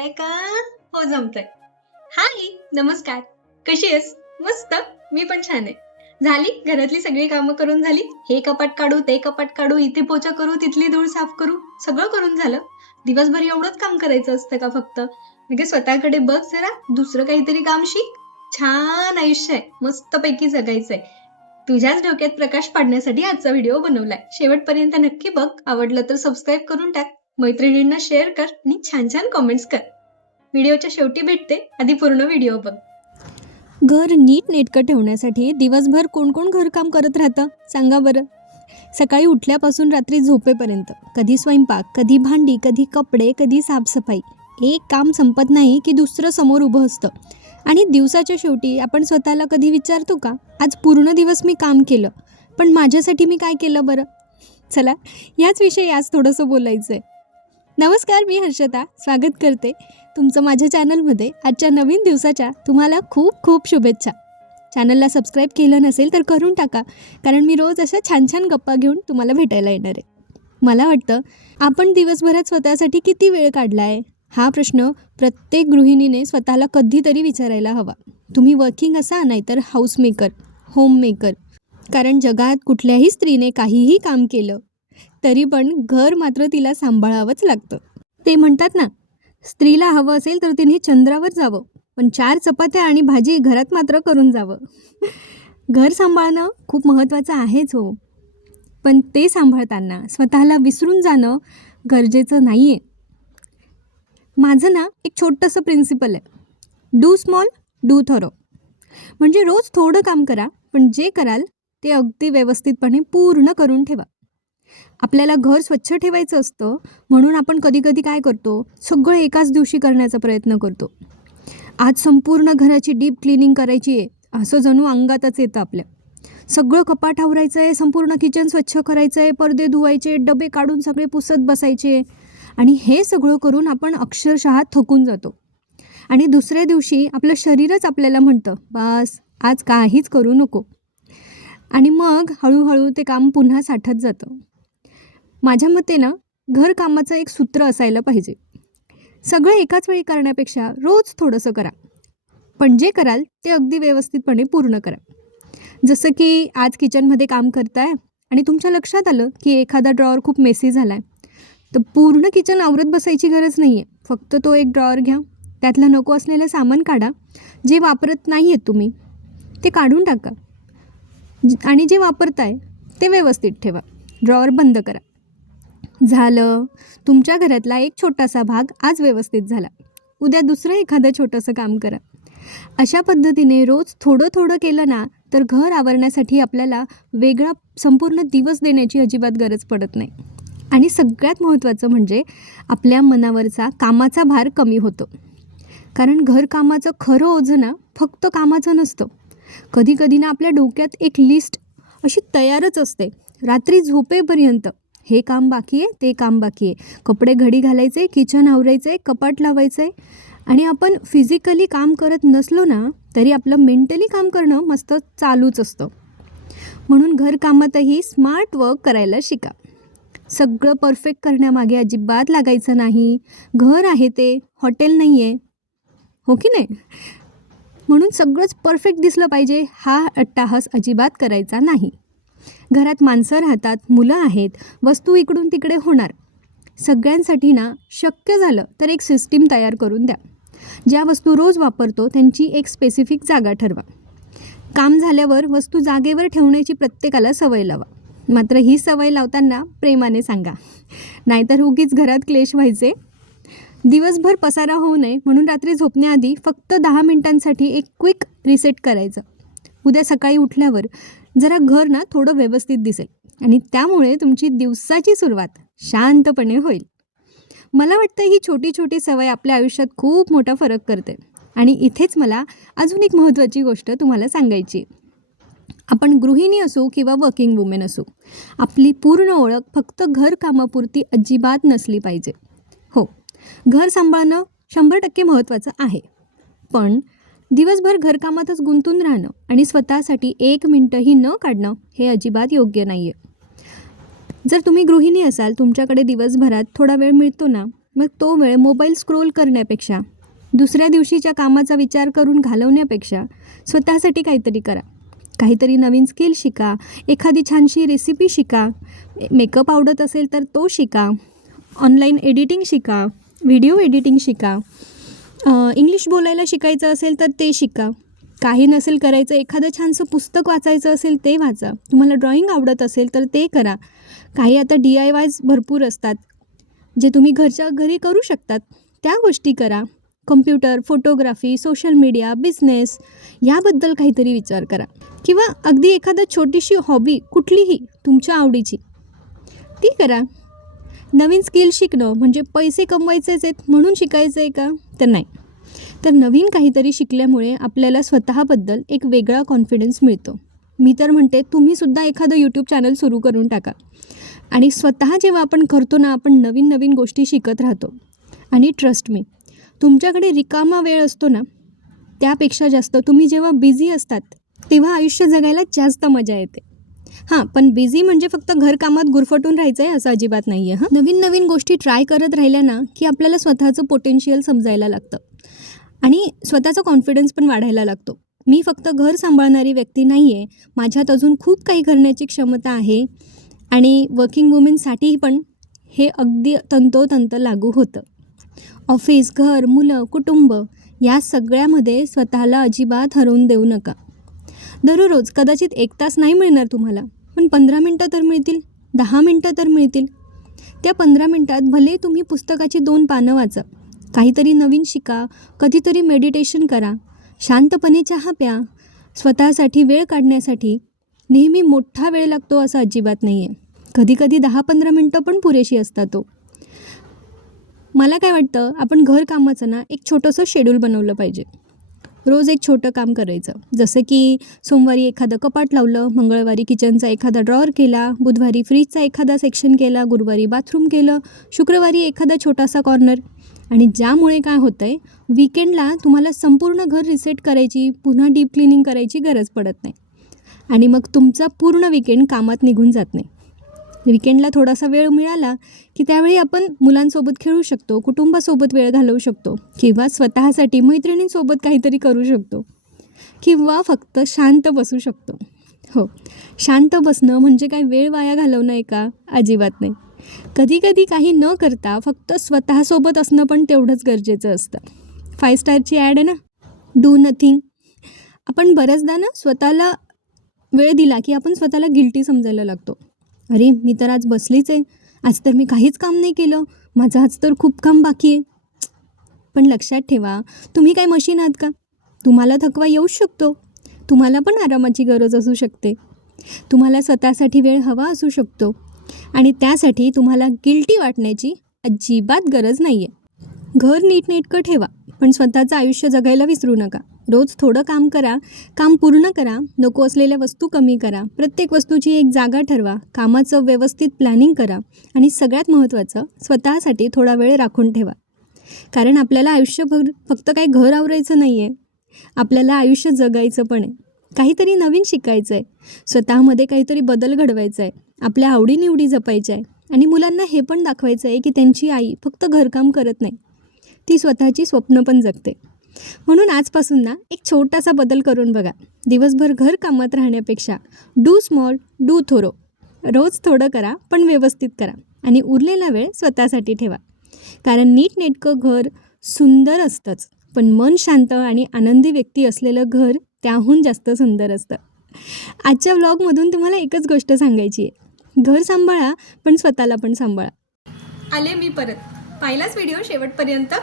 जमतंय का? हो जमतंय. हाय, नमस्कार. कशी आहेस? मस्त. मी पण छान आहे. झाली घरातली सगळी कामं करून झाली? हे कपाट काढू, ते कपाट काढू, इथे पोछा करू, तिथली धूळ साफ करू, सगळं करून झालं. दिवसभर एवढंच काम करायचं असतं का फक्त? म्हणजे स्वतःकडे बघ जरा, दुसरं काहीतरी काम शिक. छान आयुष्य आहे, मस्तपैकी जगायचंय. तुझ्याच डोक्यात प्रकाश पाडण्यासाठी आजचा व्हिडिओ बनवलाय. शेवटपर्यंत नक्की बघ. आवडलं तर सबस्क्राईब करून टाक, मैत्रिणींना शेअर कर आणि छान छान कमेंट्स कर. व्हिडिओच्या शेवटी भेटते, आधी पूर्ण व्हिडिओ बघ. घर नीट नेटकं ठेवण्यासाठी दिवसभर कोण कोण घरकाम करत राहतं सांगा बरं. सकाळी उठल्यापासून रात्री झोपेपर्यंत कधी स्वयंपाक, कधी भांडी, कधी कपडे, कधी साफसफाई. एक काम संपत नाही की दुसरं समोर उभं असतं. आणि दिवसाच्या शेवटी आपण स्वतःला कधी विचारतो का, आज पूर्ण दिवस मी काम केलं, पण माझ्यासाठी मी काय केलं बरं? चला याच विषयी आज थोडंसं बोलायचं आहे. नमस्कार, मी हर्षदा स्वागत करते तुमचं माझ्या चॅनलमध्ये. आजच्या नवीन दिवसाच्या तुम्हाला खूप खूप शुभेच्छा. चॅनलला सबस्क्राईब केलं नसेल तर करून टाका, कारण मी रोज अशा छान छान गप्पा घेऊन तुम्हाला भेटायला येणार आहे. मला वाटतं आपण दिवसभरात स्वतःसाठी किती वेळ काढला आहे, हा प्रश्न प्रत्येक गृहिणीने स्वतःला कधीतरी विचारायला हवा. तुम्ही वर्किंग असा नाहीतर हाऊसमेकर, होममेकर. कारण जगात कुठल्याही स्त्रीने काहीही काम केलं तरी पण घर मात्र तिला सांभाळावंच लागतं. ते म्हणतात ना, स्त्रीला हवं असेल तर तिने चंद्रावर जावं, पण 4 चपात्या आणि भाजी घरात मात्र करून जावं. घर सांभाळणं खूप महत्त्वाचं आहेच हो, पण ते सांभाळताना स्वतःला विसरून जाणं गरजेचं नाही आहे. माझं ना एक छोटंसं प्रिन्सिपल आहे, डू स्मॉल डू थरो. म्हणजे रोज थोडं काम करा, पण जे कराल ते अगदी व्यवस्थितपणे पूर्ण करून ठेवा. आपल्याला घर स्वच्छ ठेवायचं असतं, म्हणून आपण कधी कधी काय करतो, सगळं एकाच दिवशी करण्याचा प्रयत्न करतो. आज संपूर्ण घराची डीप क्लिनिंग करायची आहे असं जणू अंगातच येतं आपल्या. सगळं कपाट आवरायचं आहे, संपूर्ण किचन स्वच्छ करायचं आहे, पडदे धुवायचे, डबे काढून सगळे पुसत बसायचे. आणि हे सगळं करून आपण अक्षरशः थकून जातो. आणि दुसऱ्या दिवशी आपलं शरीरच आपल्याला म्हणतं, बस आज काहीच करू नको. आणि मग हळूहळू ते काम पुन्हा साठत जातं. माझ्या मते ना, घरकामाचं एक सूत्र असायला पाहिजे, सगळं एकाच वेळी करण्यापेक्षा रोज थोडंसं करा, पण जे कराल ते अगदी व्यवस्थितपणे पूर्ण करा. जसं की आज किचनमध्ये काम करताय आणि तुमच्या लक्षात आलं की एखादा ड्रॉवर खूप मेसी झाला आहे, तर पूर्ण किचन आवरत बसायची गरज नाही आहे. फक्त तो एक ड्रॉवर घ्या, त्यातलं नको असलेलं सामान काढा, जे वापरत नाही आहेत तुम्ही ते काढून टाका, आणि जे वापरताय ते व्यवस्थित ठेवा. ड्रॉवर बंद करा. झालं, तुमच्या घरातला एक छोटासा भाग आज व्यवस्थित झाला. उद्या दुसरं एखादं छोटंसं काम करा. अशा पद्धतीने रोज थोडं थोडं केलं ना, तर घर आवरण्यासाठी आपल्याला वेगळा संपूर्ण दिवस देण्याची अजिबात गरज पडत नाही. आणि सगळ्यात महत्त्वाचं म्हणजे आपल्या मनावरचा कामाचा भार कमी होतो. कारण घरकामाचं खरं ओझं ना फक्त कामाचं नसतं. कधी कधी ना आपल्या डोक्यात एक लिस्ट अशी तयारच असते, रात्री झोपेपर्यंत हे काम बाकी आहे, ते काम बाकी आहे, कपडे घडी घालायचे, किचन आवरायचे, कपाट लावायचं आहे. आणि आपण फिजिकली काम करत नसलो ना तरी आपलं मेंटली काम करणं मस्त चालूच असतं. म्हणून घरकामातही स्मार्ट वर्क करायला शिका. सगळं परफेक्ट करण्यामागे अजिबात लागायचं नाही. घर आहे ते हॉटेल नाही आहे, हो की नाही? म्हणून सगळंच परफेक्ट दिसलं पाहिजे हा अट्टाहास अजिबात करायचा नाही. घरात माणसं राहतात, मुलं आहेत, वस्तू इकडून तिकडे होणार. सगळ्यांसाठी ना शक्य झालं तर एक सिस्टीम तयार करून द्या. ज्या वस्तू रोज वापरतो त्यांची एक स्पेसिफिक जागा ठरवा. काम झाल्यावर वस्तू जागेवर ठेवण्याची प्रत्येकाला सवय लावा. मात्र ही सवय लावताना प्रेमाने सांगा, नाहीतर उगीच घरात क्लेश व्हायचे. दिवसभर पसारा होऊ नये म्हणून रात्री झोपण्याआधी फक्त 10 मिनिटांसाठी एक क्विक रिसेट करायचं. उद्या सकाळी उठल्यावर जरा घर ना थोडं व्यवस्थित दिसेल आणि त्यामुळे तुमची दिवसाची सुरुवात शांतपणे होईल. मला वाटतं ही छोटी छोटी सवय आपल्या आयुष्यात खूप मोठा फरक करते. आणि इथेच मला अजून एक महत्त्वाची गोष्ट तुम्हाला सांगायची. आपण गृहिणी असू किंवा वर्किंग वुमेन असू, आपली पूर्ण ओळख फक्त घरकामापुरती अजिबात नसली पाहिजे. हो, घर सांभाळणं 100% महत्त्वाचं आहे, पण दिवसभर घरकामातच गुंतून राहणं आणि स्वतःसाठी 1 मिनिटही न काढणं हे अजिबात योग्य नाही आहे. जर तुम्ही गृहिणी असाल, तुमच्याकडे दिवसभरात थोडा वेळ मिळतो ना, मग तो वेळ मोबाईल स्क्रोल करण्यापेक्षा, दुसऱ्या दिवशीच्या कामाचा विचार करून घालवण्यापेक्षा स्वतःसाठी काहीतरी करा. काहीतरी नवीन स्किल शिका, एखादी छानशी रेसिपी शिका, मेकअप आवडत असेल तर तो शिका, ऑनलाईन एडिटिंग शिका, व्हिडिओ एडिटिंग शिका, इंग्लिश बोलायला शिकायचं असेल तर ते शिका. काही नसेल करायचं, एखादं छानसं पुस्तक वाचायचं असेल ते वाचा. तुम्हाला ड्रॉइंग आवडत असेल तर ते करा. काही आता DIYs भरपूर असतात जे तुम्ही घरच्या घरी करू शकतात, त्या गोष्टी करा. Computer, photography, social media, business याबद्दल काहीतरी विचार करा. किंवा अगदी एखादी छोटीशी हॉबी कुठलीही तुमच्या आवडीची ती करा. नवीन स्किल शिकणं म्हणजे पैसे कमवायचेच आहेत म्हणून शिकायचं आहे का? तर नाही. तर नवीन काहीतरी शिकल्यामुळे आपल्याला स्वतःबद्दल एक वेगळा कॉन्फिडन्स मिळतो. मी तर म्हणते तुम्हीसुद्धा एखादं यूट्यूब चॅनल सुरू करून टाका. आणि स्वतः जेव्हा आपण करतो ना, आपण नवीन नवीन गोष्टी शिकत राहतो. आणि ट्रस्ट मी, तुमच्याकडे रिकामा वेळ असतो ना, त्यापेक्षा जास्त तुम्ही जेव्हा बिझी असतात तेव्हा आयुष्य जगायला जास्त मजा येते. हां, पण बिझी म्हणजे फक्त घरकामात गुरफटून राहायचं आहे असं अजिबात नाही आहे. नवीन नवीन गोष्टी ट्राय करत राहिल्या ना की आपल्याला स्वतःचं पोटेन्शियल समजायला लागतं आणि स्वतःचा कॉन्फिडन्स पण वाढायला लागतो. मी फक्त घर सांभाळणारी व्यक्ती नाही आहे, माझ्यात अजून खूप काही करण्याची क्षमता आहे. आणि वर्किंग वुमेनसाठी पण हे अगदी तंतोतंत लागू होतं. ऑफिस, घर, मुलं, कुटुंब या सगळ्यामध्ये स्वतःला अजिबात हरवून देऊ नका. दररोज कदाचित 1 तास नाही मिळणार तुम्हाला, पण 15 मिनटं तर मिळतील, 10 मिनटं तर मिळतील. त्या 15 मिनटात भले तुम्ही पुस्तकाची 2 पानं वाचा, काहीतरी नवीन शिका, कधीतरी मेडिटेशन करा, शांतपणे चहा प्या. स्वतःसाठी वेळ काढण्यासाठी नेहमी मोठा वेळ लागतो असं अजिबात नाही आहे. कधीकधी 10-15 मिनटं पण पुरेशी असतात. मला काय वाटतं, आपण घरकामाचं ना एक छोटंसं शेड्यूल बनवलं पाहिजे. रोज एक छोटं काम करायचं. जसं की सोमवारी एखादं कपाट लावलं, मंगळवारी किचनचा एखादा ड्रॉअर केला, बुधवारी फ्रीजचा एखादा सेक्शन केला, गुरुवारी बाथरूम केलं, शुक्रवारी एखादा छोटासा कॉर्नर. आणि ज्यामुळे काय होतं आहे, वीकेंडला तुम्हाला संपूर्ण घर रिसेट करायची, पुन्हा डीप क्लिनिंग करायची गरज पडत नाही. आणि मग तुमचा पूर्ण वीकेंड कामात निघून जात नाही. वीकेंडला थोडासा वेळ मिळाला की त्यावेळी आपण मुलांसोबत खेळू शकतो, कुटुंबासोबत वेळ घालवू शकतो, किंवा स्वतःसाठी मैत्रिणींसोबत काहीतरी करू शकतो, किंवा फक्त शांत बसू शकतो. हो, शांत बसणं म्हणजे काय वेळ वाया घालवणं आहे का? अजिबात नाही. कधीकधी काही न करता फक्त स्वतःसोबत असणं पण तेवढंच गरजेचं असतं. 5 स्टारची ॲड आहे ना, डू नथिंग. आपण बऱ्याचदा ना स्वतःला वेळ दिला की आपण स्वतःला गिल्टी समजायला लागतो. अरे, मी तर आज बसलीच आहे, आज तर मी काहीच काम नाही केलं, माझं आज तर खूप काम बाकी आहे. पण लक्षात ठेवा, तुम्ही काय मशीन आहात का? तुम्हाला थकवा येऊच शकतो, तुम्हाला पण आरामाची गरज असू शकते, तुम्हाला स्वतःसाठी वेळ हवा असू शकतो. आणि त्यासाठी तुम्हाला गिल्टी वाटण्याची अजिबात गरज नाही आहे. घर नीटनेटकं ठेवा, पण स्वतःचं आयुष्य जगायला विसरू नका. रोज थोडं काम करा, काम पूर्ण करा, नको असलेल्या वस्तू कमी करा, प्रत्येक वस्तूची एक जागा ठरवा, कामाचं व्यवस्थित प्लॅनिंग करा आणि सगळ्यात महत्त्वाचं, स्वतःसाठी थोडा वेळ राखून ठेवा. कारण आपल्याला आयुष्यभर फक्त काही घर आवरायचं नाही आहे, आपल्याला आयुष्य जगायचं पण आहे. काहीतरी नवीन शिकायचं आहे, स्वतःमध्ये काहीतरी बदल घडवायचा आहे, आपल्या आवडीनिवडी जपायच्या आहे. आणि मुलांना हे पण दाखवायचं आहे की त्यांची आई फक्त घरकाम करत नाही, ती स्वतःची स्वप्न पण जगते. म्हणून आजपासून ना एक छोटासा बदल करून बघा. दिवसभर घर कामात राहण्यापेक्षा डू स्मॉल डू थोरो. रोज थोडं करा, पण व्यवस्थित करा आणि उरलेला वेळ स्वतःसाठी ठेवा. कारण नीटनेटकं घर सुंदर असतंच, पण मन शांत आणि आनंदी व्यक्ती असलेलं घर त्याहून जास्त सुंदर असतं. आजच्या व्लॉगमधून तुम्हाला एकच गोष्ट सांगायची आहे, घर सांभाळा पण स्वतःला पण सांभाळा. आले मी परत. पाहिलाच व्हिडिओ शेवटपर्यंत?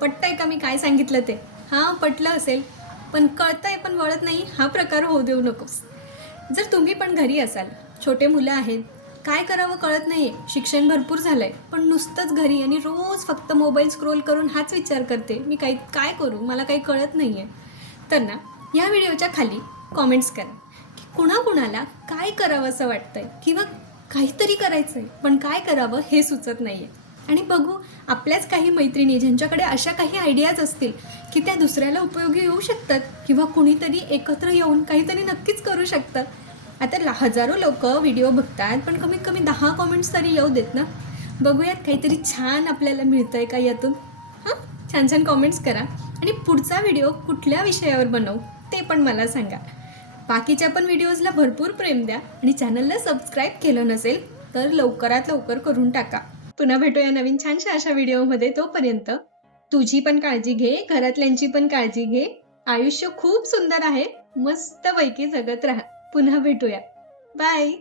पटतंय का मी काय सांगितलं ते? हां, पटलं असेल, पण कळतंय पण वळत नाही हा प्रकार होऊ देऊ नकोस. जर तुम्ही पण घरी असाल, छोटे मुलं आहेत, काय करावं कळत नाही आहे, शिक्षण भरपूर झालं आहे, पण नुसतंच घरी आणि रोज फक्त मोबाईल स्क्रोल करून हाच विचार करते, मी काय करू, मला काही कळत नाही आहे, तर ना या व्हिडिओच्या खाली कॉमेंट्स करा की कुणाकुणाला काय करावं असं वाटतंय, किंवा काहीतरी करायचं आहे पण काय करावं हे सुचत नाही आहे. आणि बघू आपल्याच काही मैत्रिणी ज्यांच्याकडे अशा काही आयडियाज असतील की त्या दुसऱ्याला उपयोगी येऊ शकतात, किंवा कुणीतरी एकत्र येऊन काहीतरी नक्कीच करू शकतात. आता हजारो लोक व्हिडिओ बघतात, पण कमीत कमी 10 कॉमेंट्स तरी येऊ देत ना. बघूयात काहीतरी छान आपल्याला मिळतंय का यातून. हां, छान छान कॉमेंट्स करा आणि पुढचा व्हिडिओ कुठल्या विषयावर बनवू ते पण मला सांगा. बाकीच्या पण व्हिडिओजला भरपूर प्रेम द्या आणि चॅनलला सबस्क्राईब केलं नसेल तर लवकरात लवकर करून टाका. पुन्हा भेटूया नवीन छानशा अशा व्हिडिओमध्ये. तोपर्यंत तुझी पण काळजी घे, घरातल्यांची पण काळजी घे. आयुष्य खूप सुंदर आहे, मस्तपैकी जगत राहा. पुन्हा भेटूया. बाय.